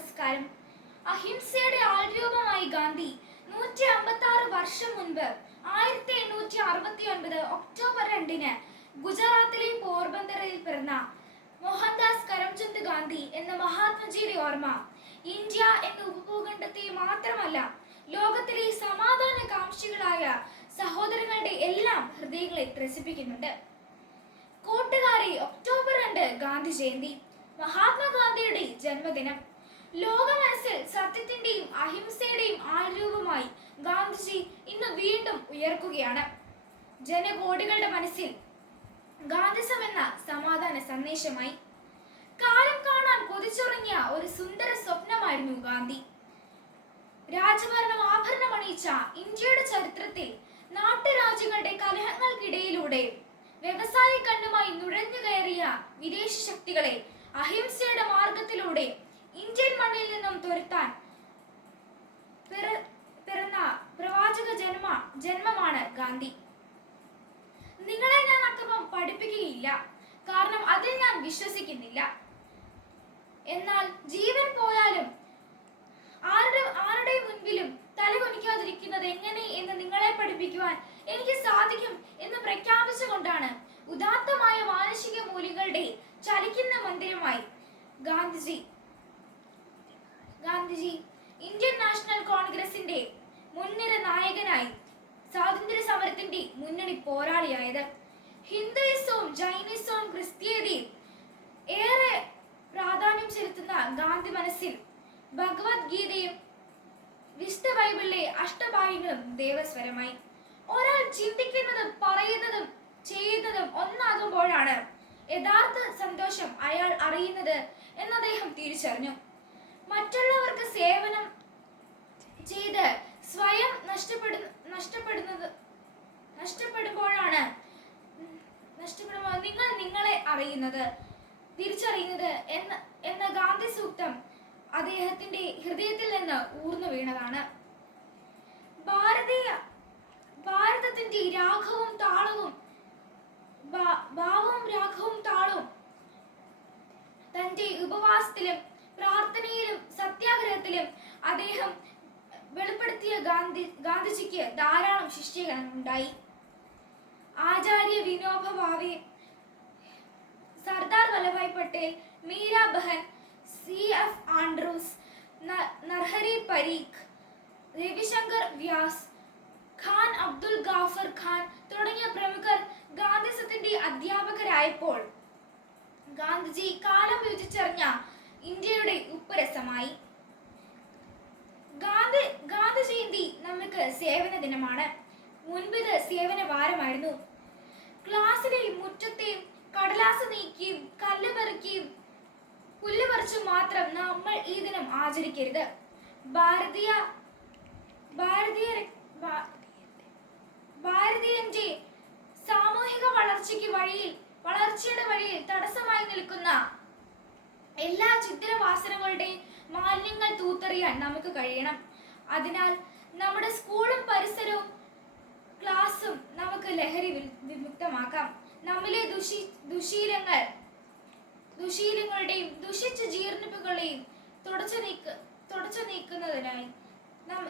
നമസ്കാരം. അഹിംസയുടെ ആൾരൂപമായി ഗാന്ധി നൂറ്റി അമ്പത്തി ആറ് വർഷം മുൻപ് ആയിരത്തി എണ്ണൂറ്റി അറുപത്തി ഒൻപത് ഒക്ടോബർ രണ്ടിന് ഗുജറാത്തിലെ പോർബന്തറിൽ പിറന്ന മോഹൻദാസ് കരംചന്ദ് ഗാന്ധി എന്ന മഹാത്മജിയുടെ ഓർമ്മ ഇന്ത്യ എന്ന ഉപഭൂഖണ്ഡത്തെ മാത്രമല്ല ലോകത്തിലെ സമാധാന കാംക്ഷികളായ സഹോദരങ്ങളുടെ എല്ലാം ഹൃദയങ്ങളെ ത്രസിപ്പിക്കുന്നുണ്ട്. കൂട്ടുകാരി ഒക്ടോബർ രണ്ട് ഗാന്ധി ജയന്തി മഹാത്മാഗാന്ധിയുടെ ജന്മദിനം. ലോക മനസ്സിൽ സത്യത്തിന്റെയും അഹിംസയുടെയും ആരൂപമായി ഗാന്ധിജി ഇന്ന് വീണ്ടും ഉയർക്കുകയാണ്. ജനകോടികളുടെ മനസ്സിൽ ഗാന്ധിസം എന്ന സമാധാന സന്ദേശമായി. കാലം കാണാൻ കൊതിച്ചുറങ്ങിയ ഒരു സുന്ദര സ്വപ്നമായിരുന്നു ഗാന്ധി. രാജഭരണം ആഭരണമണിയിച്ച ഇന്ത്യയുടെ ചരിത്രത്തിൽ നാട്ടുരാജ്യങ്ങളുടെ കലഹങ്ങൾക്കിടയിലൂടെ വ്യവസായ കണ്ണുമായി നുഴഞ്ഞു കയറിയ വിദേശ ശക്തികളെ അഹിംസയുടെ മാർഗത്തിലൂടെ നിന്നും തുരുത്താൻ പിറ- പിറന്ന പ്രവാചക ജന്മ ജന്മമാണ് ഗാന്ധി. നിങ്ങളെ ഞാൻ അക്രമം പഠിപ്പിക്കുകയില്ല. കാരണം അതിൽ ഞാൻ വിശ്വസിക്കുന്നില്ല. എന്നാൽ ജീവൻ പോയാലും ആരുടെ ആരുടെ മുൻപിലും തലകുനിക്കാതിരിക്കുന്നത് എങ്ങനെ എന്ന് നിങ്ങളെ പഠിപ്പിക്കുവാൻ എനിക്ക് സാധിക്കും എന്ന് പ്രഖ്യാപിച്ചുകൊണ്ടാണ് ഉദാത്തമായ മാനസിക മൂല്യങ്ങളുടെ ചലിക്കുന്ന മന്ദിരമായി ഗാന്ധിജി ഗാന്ധിജി ഇന്ത്യൻ നാഷണൽ കോൺഗ്രസിന്റെ മുൻനിര നായകനായി സ്വാതന്ത്ര്യ സമരത്തിന്റെ മുന്നണി പോരാളിയായത്. ഹിന്ദുയിസവും ജൈനിസവും ക്രിസ്തീയതയും ഏറെ പ്രാധാന്യം ചെലുത്തുന്ന ഗാന്ധി മനസ്സിൽ ഭഗവത്ഗീതയും വിശുദ്ധ ബൈബിളിലെ അഷ്ടഭാഗ്യങ്ങളും ദേവസ്വരമായി. ഒരാൾ ചിന്തിക്കുന്നതും പറയുന്നതും ചെയ്യുന്നതും ഒന്നാകുമ്പോഴാണ് യഥാർത്ഥ സന്തോഷം അയാൾ അറിയുന്നത് എന്ന് അദ്ദേഹം തിരിച്ചറിഞ്ഞു. മറ്റുള്ളവർക്ക് സേവനം ചെയ്ത് സ്വയം നഷ്ടപ്പെടുന്ന നഷ്ടപ്പെടുന്നത് നഷ്ടപ്പെടുമ്പോഴാണ് നഷ്ടപ്പെടുമ്പോൾ നിങ്ങൾ നിങ്ങളെ അറിയുന്നത് തിരിച്ചറിയുന്നത് എന്ന എന്ന ഗാന്ധി സൂക്തം അദ്ദേഹത്തിന്റെ ഹൃദയത്തിൽ നിന്ന് ഊർന്നു വീണതാണ്. ഭാരതീയ ഭാരതത്തിന്റെ രാഘവും താളവും ഭാവവും രാഘവും താളവും തന്റെ ഉപവാസത്തിലും പ്രാർത്ഥനയിലും സത്യാഗ്രഹത്തിലും അദ്ദേഹം വെളിപ്പെടുത്തിയ ഗാന്ധി ഗാന്ധിജിക്ക് ധാരാളം ശിഷ്യകൾ ഉണ്ടായി Acharya Vinoba Bhave Sardar Vallabhbhai Patel Meera Behn C F Andrews Narhari Parikh Ravishankar Vyas Khan Abdul Ghaffar Khan തുടങ്ങിയ പ്രമുഖർ ഗാന്ധിസത്തിന്റെ അധ്യാപകരായപ്പോൾ ഗാന്ധിജി കാലം യോജിച്ചറിഞ്ഞ ഇന്ത്യയുടെ ഉപ്പരസമായി ഗാന്ധി ഗാന്ധി ജയന്തി നമുക്ക് സേവന ദിനമാണ് മുൻപ് ഇത് സേവന വാരമായിരുന്നു ക്ലാസ്സിലെ മുറ്റത്തെ കടലാസ് നീക്കിയും കല്ല് പെറുക്കിയും പുല്ല് പറിച്ചും മാത്രം നമ്മൾ ഈ ദിനം ആചരിക്കരുത്. ഭാരതീയ ഭാരതീയ ഭാരതീയന്റെ സാമൂഹിക വളർച്ചയ്ക്ക് വഴിയിൽ വളർച്ചയുടെ വഴിയിൽ തടസ്സമായി നിൽക്കുന്ന എല്ലാ ചിത്രവാസനകളുടെയും മാലിന്യങ്ങൾ തൂത്തെറിയാൻ നമുക്ക് കഴിയണം. അതിനാൽ നമ്മുടെ സ്കൂളും പരിസരവും വി- വിമുക്തമാക്കാം നമ്മിലെ ദുഷി ദുശീലങ്ങൾ ദുശീലങ്ങളുടെയും ദുഷിച്ച ജീർണിപ്പുകളെയും തുടച്ചു നീക്ക തുടച്ചു നീക്കുന്നതിനായി നമ്മ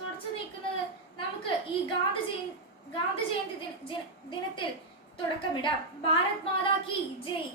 തുടച്ചു നീക്കുന്നത് നമുക്ക് ഈ ഗാന്ധി ജയ- ഗാന്ധി ജയന്തി ദിന- ദിനത്തിൽ തുടക്കമിടാം. ഭാരത് മാതാ കി ജയ്.